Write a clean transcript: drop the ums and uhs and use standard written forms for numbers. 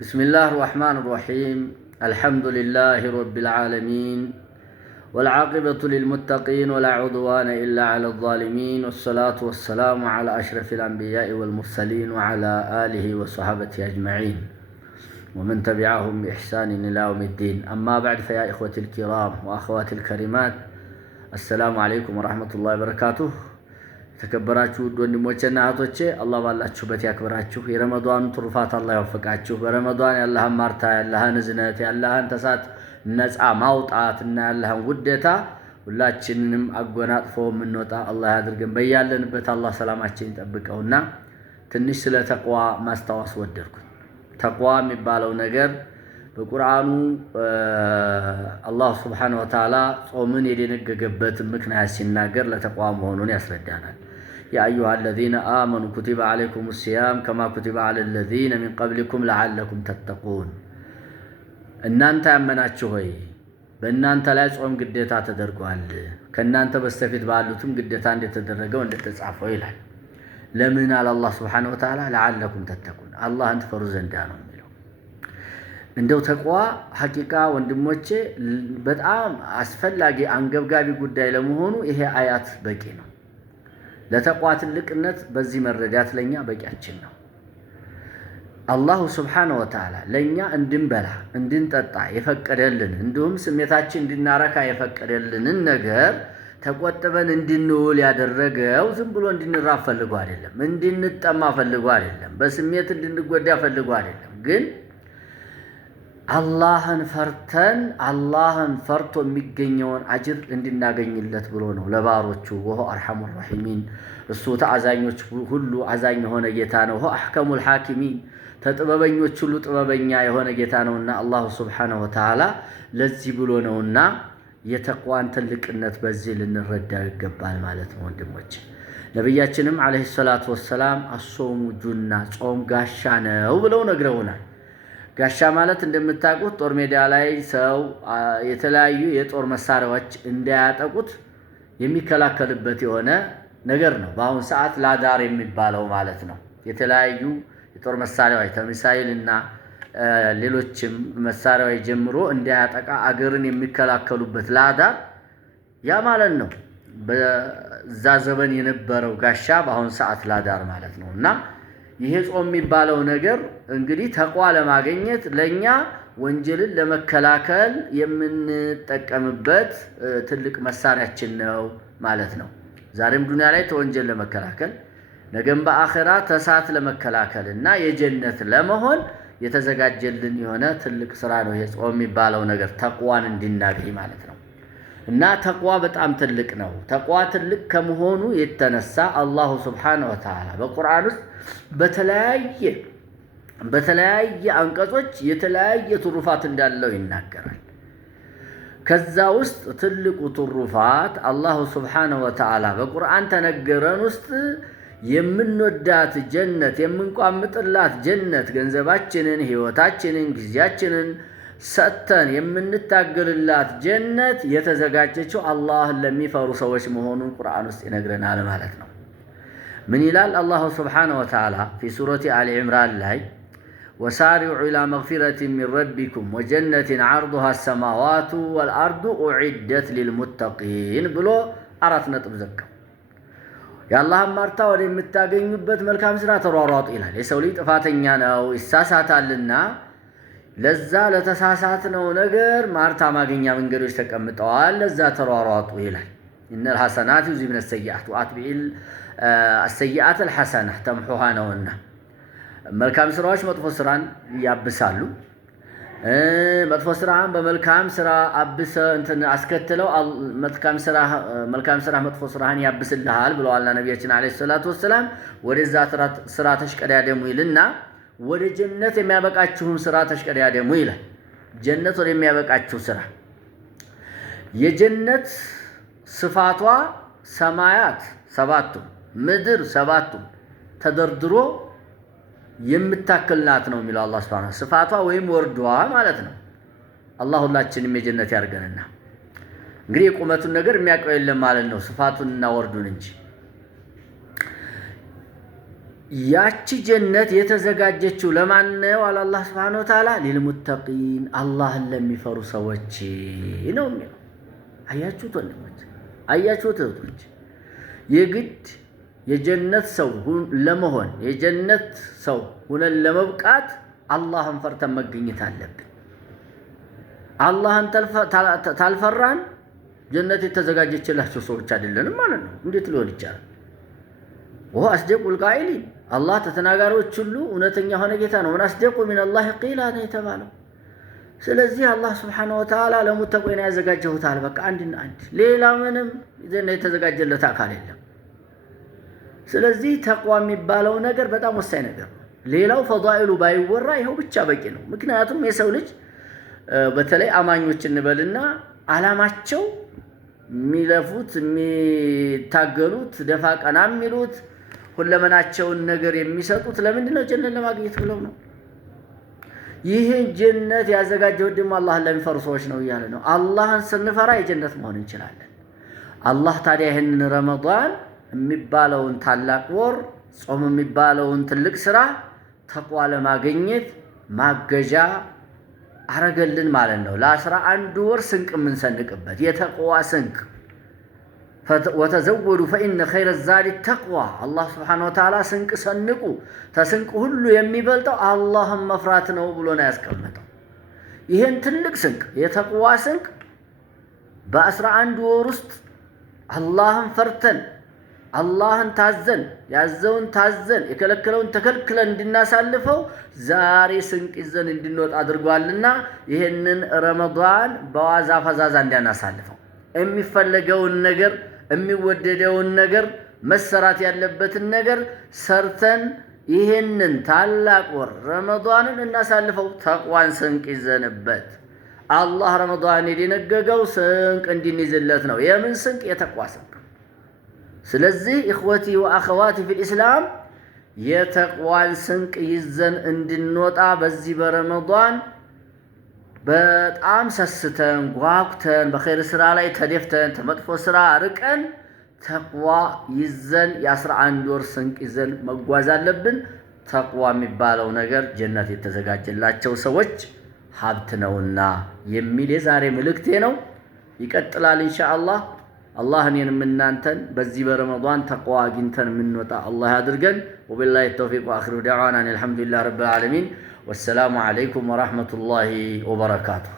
بسم الله الرحمن الرحيم. الحمد لله رب العالمين، والعاقبة للمتقين ولا عدوان إلا على الظالمين، والصلاة والسلام على أشرف الأنبياء والمرسلين وعلى آله وصحبه أجمعين ومن تبعهم بإحسان إلى يوم الدين. أما بعد، فيا إخوتي الكرام وأخواتي الكريمات، السلام عليكم ورحمة الله وبركاته. ተከበራችሁ ወንድሞቼና እህቶቼ አላህ ባላችሁበት ያክብራችሁ። የረመዳን ትሩፋት አላህ ያወፍቃችሁ። በረመዳን ያላህን ማርታ፣ ያላህን እዝነት፣ ያላህን ተሳት ነፃ ማውጣትና ያላህን ውደታ ሁላችንንም አጎናጥፎ የምንወጣ አላህ ያድርገን። በያለንበት አላህ ሰላማችን ይጠብቀውና ትንሽ ስለ ተቅዋ ማስታወስ ወደድኩ። ተቅዋ የሚባለው ነገር በቁርአኑ አላህ ሱብሓነሁ ወተዓላ ጾምን የደነገገበት ምክንያት ሲናገር ለተቅዋ መሆኑን ያስረዳናል። يا أيها الذين آمنوا كتب عليكم الصيام كما كتب على الذين من قبلكم لعلكم تتقون. እናንተ ያመናችሁ ሆይ በእናንተ ላይ ጾም ግዴታ ተደርጓል፣ ከእናንተ በስተፊት ባሉትም ግዴታ እንደተደረገው እንደተጻፈው ይላል። ለምን አለ አላህ ሱብሓነሁ ወተዓላ ለዓለኩም ተተቁን፣ አላህን ትፈሩ ዘንዳ ነው የሚለው። እንደው ተቅዋ ሐቂቃ ወንድሞቼ በጣም አስፈላጊ አንገብጋቢ ጉዳይ ለመሆኑ ይሄ አያት በቂ ነው። ለተቅዋ ትልቅነት በዚህ መረዳት ለኛ በቂያችን ነው። አላሁ ሱብሓነሁ ወተዓላ ለኛ እንድንበላ እንድንጠጣ የፈቀደልን እንዲሁም ስሜታችን እንድናረካ የፈቀደልንን ነገር ተቆጥበን እንድንውል ያደረገው ዝም ብሎ እንድንራብ ፈልጎ አይደለም፣ እንድንጠማ ፈልጎ አይደለም፣ በስሜት እንድንጎዳ ፈልጎ አይደለም። ግን አላህን ፈርተን አላህን ፈርቶ የሚገኘውን አጅር እንድናገኝለት ብሎ ነው ለባሮቹ። ወሆ አርሐሙር ረሒሚን፣ እሱ ተአዛኞች ሁሉ አዛኝ የሆነ ጌታ ነው። ወሆ አሕከሙል ሐኪሚን፣ ተጥበበኞች ሁሉ ጥበበኛ የሆነ ጌታ ነውና አላሁ ሱብሓነሁ ወተዓላ ለዚህ ብሎ ነውና የተቅዋን ትልቅነት በዚህ ልንረዳው ይገባል ማለት ነው ወንድሞች። ነቢያችንም ዓለይሂ ሰላቱ ወሰላም አሶሙ ጁና፣ ጾም ጋሻ ነው ብለው ነግረውናል። ጋሻ ማለት እንደምታውቁት ጦር ሜዳ ላይ ሰው የተለያዩ የጦር መሳሪያዎች እንዳያጠቁት የሚከላከልበት የሆነ ነገር ነው። በአሁን ሰዓት ላዳር የሚባለው ማለት ነው። የተለያዩ የጦር መሳሪያዎች ሚሳኤልና ሌሎችም መሳሪያዎች ጀምሮ እንዳያጠቃ አገርን የሚከላከሉበት ላዳር ያ ማለት ነው። በዛ ዘመን የነበረው ጋሻ በአሁን ሰዓት ላዳር ማለት ነው። እና ይሄ ጾም የሚባለው ነገር እንግዲህ ተቅዋ ለማግኘት ለኛ ወንጀልን ለመከላከል የምንጠቀምበት ትልቅ መሳሪያችን ነው ማለት ነው። ዛሬም ዱንያ ላይ ተወንጀል ለመከላከል ነገም በአኺራ ተሳት ለመከላከል እና የጀነት ለመሆን የተዘጋጀልን የሆነ ትልቅ ስራ ነው ይሄ ጾም የሚባለው ነገር ተቅዋን እንድናገኝ ማለት ነው። እና ተቅዋ በጣም ትልቅ ነው። ተቅዋ ትልቅ ከመሆኑ የተነሳ አላሁ ሱብሓነሁ ወተዓላ በቁርአን ውስጥ በተለያየ አንቀጾች የተለያየ ትሩፋት እንዳለው ይናገራል። ከዛ ውስጥ ትልቁ ትሩፋት አላሁ ሱብሓነሁ ወተዓላ በቁርአን ተነገረን ውስጥ የምንወዳት ጀነት፣ የምንቋምጥላት ጀነት ገንዘባችንን፣ ህይወታችንን፣ ጊዜያችንን ሰጥተን የምንታገልላት ጀነት የተዘጋጀችው አላህን ለሚፈሩ ሰዎች መሆኑን ቁርአን ውስጥ ይነግረናል ማለት ነው። ምን ይላል አላሁ ሱብሓነሁ ወተዓላ ፊ ሱረቲ አሊ ዒምራን ላይ ወሳሪዑ ኢላ መግፊረቲን ሚን ረቢኩም ወጀነቲን ዐርዱሃ አሰማዋቱ ወልአርዱ ኡዒደት ሊልሙተቂን ብሎ 4 ነጥብ ዘጋው። የአላህን ማርታ ወደምታገኙበት መልካም ስራ ተሯሯጡ ይላል። የሰው ልጅ ጥፋተኛ ነው፣ ይሳሳታልና ለዛ ለተሳሳትነው ነገር ማርታ ማግኛ መንገዶች ተቀምጠዋል፣ ለዛ ተሯሯጡ ይላል። ኢነል ሐሰናት ዩዝሂብነ ሰይአት ወአትቢኢል አሰይአት አልሐሰና ተምሑሃ ነውና መልካም ስራዎች መጥፎ ስራን ያብሳሉ። መጥፎ ስራን በመልካም ስራ አስከትለው መልካም ስራ መጥፎ ስራን ያብስልሃል ብለዋልና ነቢያችን አለይሂ ሰላቱ ወሰላም። ወደዛ ስራ ተሽቀዳደሙ ይልና ወደ ጀነት የሚያበቃችሁን ስራ ተሽቀዳደሙ ይላል። ጀነት ወደ የሚያበቃችሁ ስራ የጀነት ስፋቷ ሰማያት 7ቱ ምድር 7ቱ ተደርድሮ የምታክልናት ነው የሚለው አላህ ሱብሓነሁ ስፋቷ ወይም ወርዷ ማለት ነው። አላህ ሁላችንም የጀነት ያርገንና እንግዲህ የቁመቱን ነገር የሚያውቀው የለም ማለት ነው፣ ስፋቱንና ወርዱን እንጂ ያቺ ጀነት የተዘጋጀችው ለማን ነው? አለ አላህ ሱብሓነሁ ወተዓላ ሊልሙተቂን አላህን ለሚፈሩ ሰዎች ነው የሚለው። አያችሁት ወንድሞች፣ አያችሁት እህቶች፣ የግድ የጀነት ሰው ለመሆን የጀነት ሰው ሆነን ለመብቃት አላህን ፈርተን መገኘት አለብን። አላህን ታልፈራን ጀነት የተዘጋጀችላቸው ሰዎች አይደለንም ማለት ነው። እንዴት ሊሆን ይችላል? ወሁ አስደቁል ቃኢሊን አላህ ተተናጋሪዎች ሁሉ እውነተኛ ሆነ ጌታ ነው። ምን አስደቁ ሚነላሂ ቂላ ነው የተባለው። ስለዚህ አላህ ሱብሓነሁ ወተዓላ ለሙተቂን ያዘጋጀውታል። በቃ አንድና አንድ፣ ሌላ ምንም የተዘጋጀለት አካል የለም። ስለዚህ ተቅዋ የሚባለው ነገር በጣም ወሳኝ ነገር ነው። ሌላው ፈዳኢሉ ባይወራ ይኸው ብቻ በቂ ነው። ምክንያቱም የሰው ልጅ በተለይ አማኞች እንበልና አላማቸው የሚለፉት የሚታገሉት ደፋ ቀና የሚሉት ሁለመናቸውን ነገር የሚሰጡት ለምንድን ነው? ጀነት ለማግኘት ብለው ነው። ይህን ጀነት ያዘጋጀው ደግሞ አላህን ለሚፈሩ ሰዎች ነው እያለ ነው። አላህን ስንፈራ የጀነት መሆን እንችላለን። አላህ ታዲያ ይህንን ረመዳን የሚባለውን ታላቅ ወር ጾም የሚባለውን ትልቅ ስራ ተቅዋ ለማግኘት ማገዣ አረገልን ማለት ነው። ለ11 ወር ስንቅ የምንሰንቅበት የተቅዋ ስንቅ። ወተዘወዱ ፈኢነ ኸይረ ዛዲ ተቅዋ። አላህ ስብሓነሁ ወተዓላ ስንቅ ሰንቁ፣ ተስንቅ ሁሉ የሚበልጠው አላህን መፍራት ነው ብሎ ነው ያስቀመጠው። ይሄን ትልቅ ስንቅ የተቅዋ ስንቅ በ11 ወር ውስጥ አላህን ፈርተን አላህን ታዘን ያዘውን ታዘን የከለከለውን ተከልክለን እንድናሳልፈው ዛሬ ስንቅ ይዘን እንድንወጣ አድርጓልና ይሄንን ረመዳን በዋዛ ፈዛዛ እንዳናሳልፈው፣ የሚፈለገውን ነገር የሚወደደውን ነገር መሰራት ያለበትን ነገር ሰርተን ይሄንን ታላቅ ወር ረመዳንን እናሳልፈው። ተቅዋን ስንቅ ይዘንበት። አላህ ረመዳን የደነገገው ስንቅ እንድንይዝለት ነው። የምን ስንቅ? የተቅዋ ስንቅ። ስለዚህ እኽወቲ ወአኸዋቲ ፊል ኢስላም የተቅዋን ስንቅ ይዘን እንድንወጣ በዚህ በረመዳን በጣም ሰስተን ጓጉተን በኸይር ስራ ላይ ተደፍተን ተመጥፎ ስራ ርቀን ተቅዋ ይዘን የ11 ወር ስንቅ ይዘን መጓዝ አለብን። ተቅዋ የሚባለው ነገር ጀነት የተዘጋጀላቸው ሰዎች ሀብት ነውና የሚል የዛሬ መልእክቴ ነው። ይቀጥላል ኢንሻአላህ። አላህ እኔንም እናንተን በዚህ በረመዳን ተቅዋ አግኝተን የምንወጣ አላህ ያድርገን። ወቢላሂ ተውፊቅ ወአኺሩ ደዕዋና አልሐምዱሊላሂ ረቢል ዓለሚን። ወሰላሙ ዓለይኩም ወረሕመቱላሂ ወበረካቱሁ።